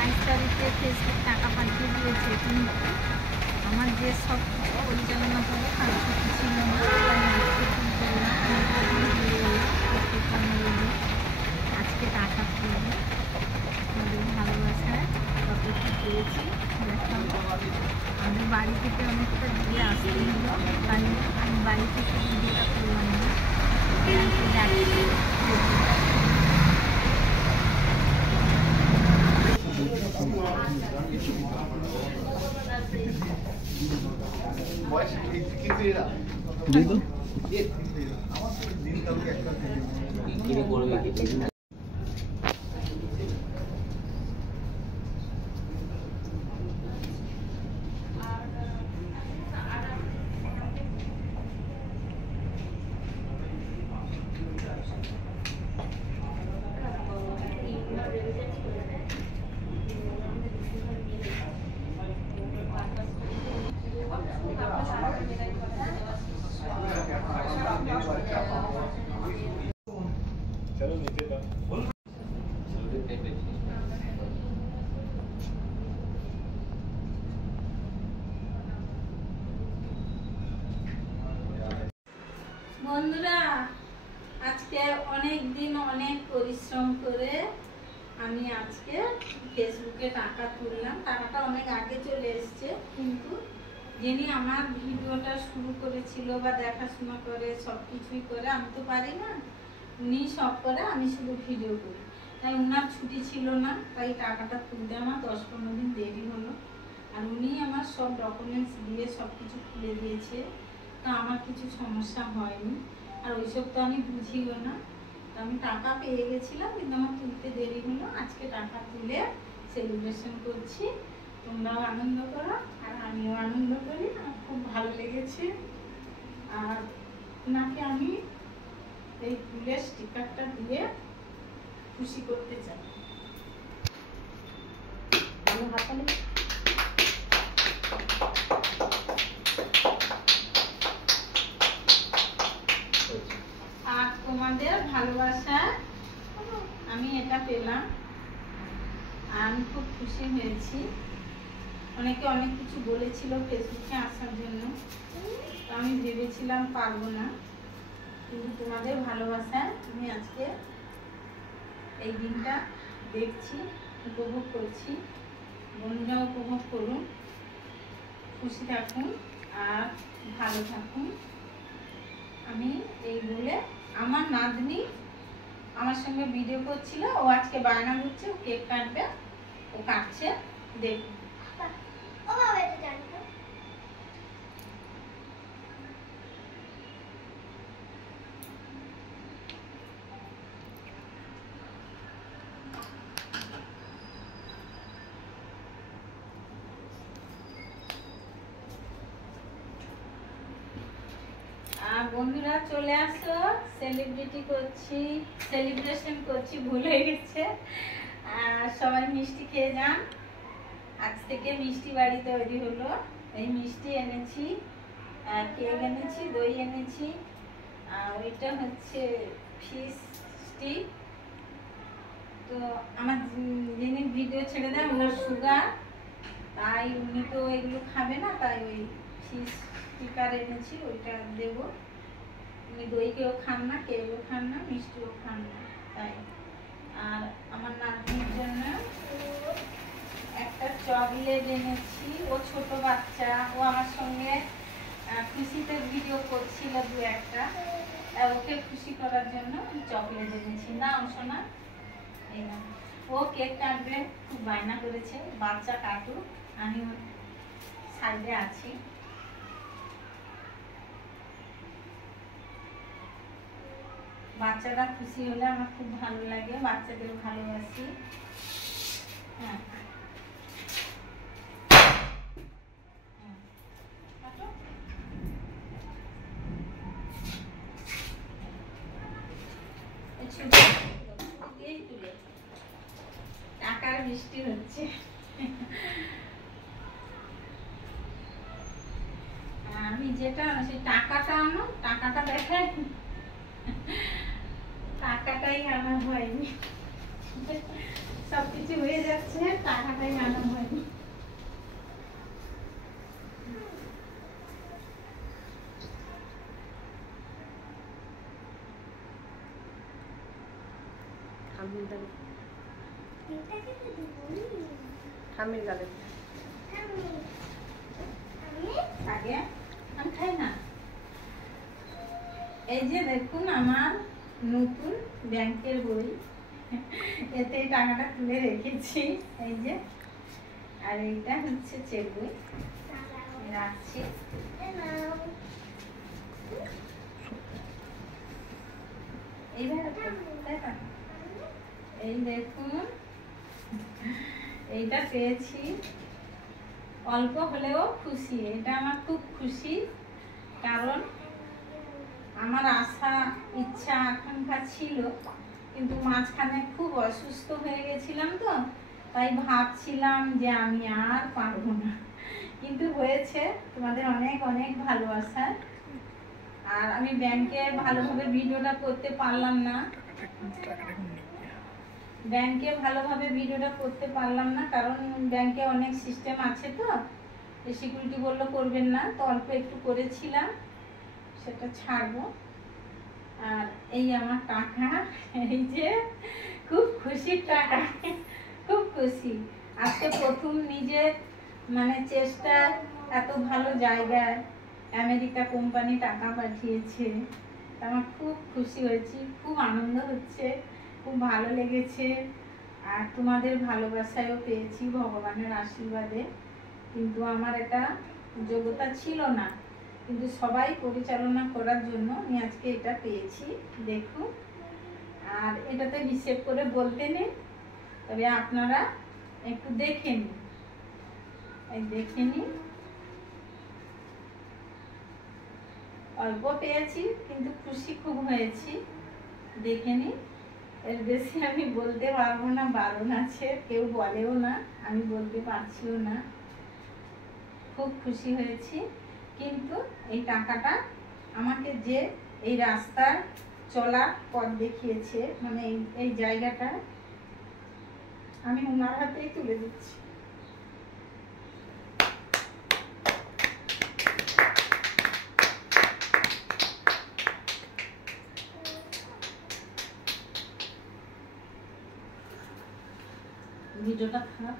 22 তারিখে ফেসবুক টাকা পাঠিয়ে দিয়েছে, কিন্তু আমার যে সব কিছু পরিচালনা করে কারো সাথে ছিল না, তাই আজকে ফোন করলাম। আজকে টাকা তুলবে, আমাদের ভালোবাসায় কতটা পেয়েছি দেখাবো। আমাদের বাড়ি থেকে অনেকটা দিয়ে আসতে হলো, তাই আমি বাড়ি থেকে ভিডিওটা করলাম না, ব্যাংকে যাচ্ছি। বন্ধুরা, আজকে অনেক দিন অনেক পরিশ্রম করে আমি আজকে ফেসবুকে টাকা তুললাম। টাকাটা অনেক আগে চলে এসছে, কিন্তু যিনি আমার ভিডিওটা শুরু করেছিল বা দেখাশোনা করে সব কিছুই করে, আমি তো পারি না, উনি সব করে, আমি শুধু ভিডিও করি। তাই উনার ছুটি ছিল না, তাই টাকাটা তুলতে আমার 10-15 দিন দেরি হলো। আর উনি আমার সব ডকুমেন্টস দিয়ে সব কিছু খুলে দিয়েছে, তা আমার কিছু সমস্যা হয়নি। আর ওইসব তো আমি বুঝিও না, আমি টাকা পেয়ে গেছিলাম, কিন্তু আমার তুলতে দেরি হলো। আজকে টাকা তুলে সেলিব্রেশন করছি, তোমরাও আনন্দ করো আর আমিও আনন্দ করি। আমার খুব ভালো লেগেছে। আর ওনাকে আমি এই ফুলের স্টিকারটা দিয়ে খুশি করতে চাই। আমি হাতালে আর তোমাদের ভালোবাসা আমি এটা পেলাম, আমি খুব খুশি হয়েছি। অনেকে অনেক কিছু বলেছিল ফেসবুকে আসার জন্য, আমি ভেবেছিলাম পারবো না, কিন্তু তোমাদের ভালোবাসায় আমি আজকে এই দিনটা দেখছি, উপভোগ করছি। বন্ধুরা উপভোগ করুন, খুশি থাকুন আর ভালো থাকুন। আমি এই বলে, আমার নাতনি আমার সঙ্গে ভিডিও করছিল, ও আজকে বায়না করছে, ও কেক কাটবে, ও কাটছে, দেখুন। বন্ধুরা চলে আসো, সেলিব্রেশন করছি, ভুল হয়ে গেছে। আর সবাই মিষ্টি খেয়ে যান। আজ থেকে মিষ্টি বাড়ি তৈরি হলো। এই মিষ্টি এনেছি, কেক এনেছি, দই এনেছি, আর ওইটা হচ্ছে ফিশ স্টিক। তো আমার যিনি ভিডিও ছেড়ে দেয় ওনার সুগার, তাই উনি তো এগুলো খাবে না, তাই ওই ফিশ স্টিকার এনেছি, ওইটা দেবো। উনি দই কেউ খান না, কেউ খান না, মিষ্টিও খান না, তাই। আর আমার নাতনির জন্য একটা চকলেট এনেছি, ও ছোট বাচ্চা, ও আমার সঙ্গে খুশিতে ভিডিও করছিল দু একটা, ওকে খুশি করার জন্য চকলেট এনেছি। না সোনা, এই না, ও কেক কাটবে, খুব বায়না করেছে, বাচ্চা কাটুক, আমি সাইডে আছি। বাচ্চারা খুশি হলে আমার খুব ভালো লাগে, বাচ্চাদের ভালোবাসি। হ্যাঁ, টাকার বৃষ্টি হচ্ছে। আমি যেটা সেই টাকাটা আনো, টাকাটা দেখাই, টাকাটাই আনা হয়নি। সবকিছু হয়ে যাচ্ছে, টাকাটাই আনা হয়নি। আগে আমি খাই না। এই যে দেখুন আমার নতুন ব্যাংকের বই, এতে টাকাটা তুলে রেখেছি এই যে। আর এইটা হচ্ছে চেক বই, রাখছি। এই দেখুন, এইটা পেয়েছি, অল্প হলেও খুশি। এটা আমার খুব খুশি, কারণ আমার আশা ইচ্ছা আকাঙ্ক্ষা ছিল, কিন্তু মাঝখানে খুব অসুস্থ হয়ে গেছিলাম, তো তাই ভাবছিলাম যে আমি আর পারবো না, কিন্তু হয়েছে তোমাদের অনেক অনেক ভালোবাসা। আর আমি ব্যাংকে ভালোভাবে ভিডিওটা করতে পারলাম না, কারণ ব্যাংকে অনেক সিস্টেম আছে, তো সিকিউরিটি বললো করবেন না, তো অল্প একটু করেছিলাম, সেটা ছাড়বো। আর এই আমার টাকা, এই যে খুব খুশির টাকা, খুব খুশি। আজকে প্রথম নিজের মানে চেষ্টা, এত ভালো জায়গায় আমেরিকা কোম্পানি টাকা পাঠিয়েছে, আমার খুব খুশি হয়েছি, খুব আনন্দ হচ্ছে, খুব ভালো লেগেছে। আর তোমাদের ভালোবাসায়ও পেয়েছি, ভগবানের আশীর্বাদে। কিন্তু আমার এটা যোগ্যতা ছিল না, কিন্তু সবাই পরিচালনা করার জন্য আমি আজকে এটা পেয়েছি, দেখুন। আর এটাতে হিসেব করে বলতে নেই, তবে আপনারা একটু দেখে নিন, এই দেখে নিন। অল্প পেয়েছি, কিন্তু খুশি খুব হয়েছি, দেখে নিন। এর বেশি আমি বলতে পারবো না, বারণ আছে, কেউ বলেও না, আমি বলতে পারছিও না। খুব খুশি হয়েছি, কিন্তু এই টাকাটা আমাকে যে এই রাস্তার চলার পথ দেখিয়েছে, মানে এই জায়গাটা আমি ওনার হাতেই তুলে দিচ্ছি। ভিডিওটা খারাপ।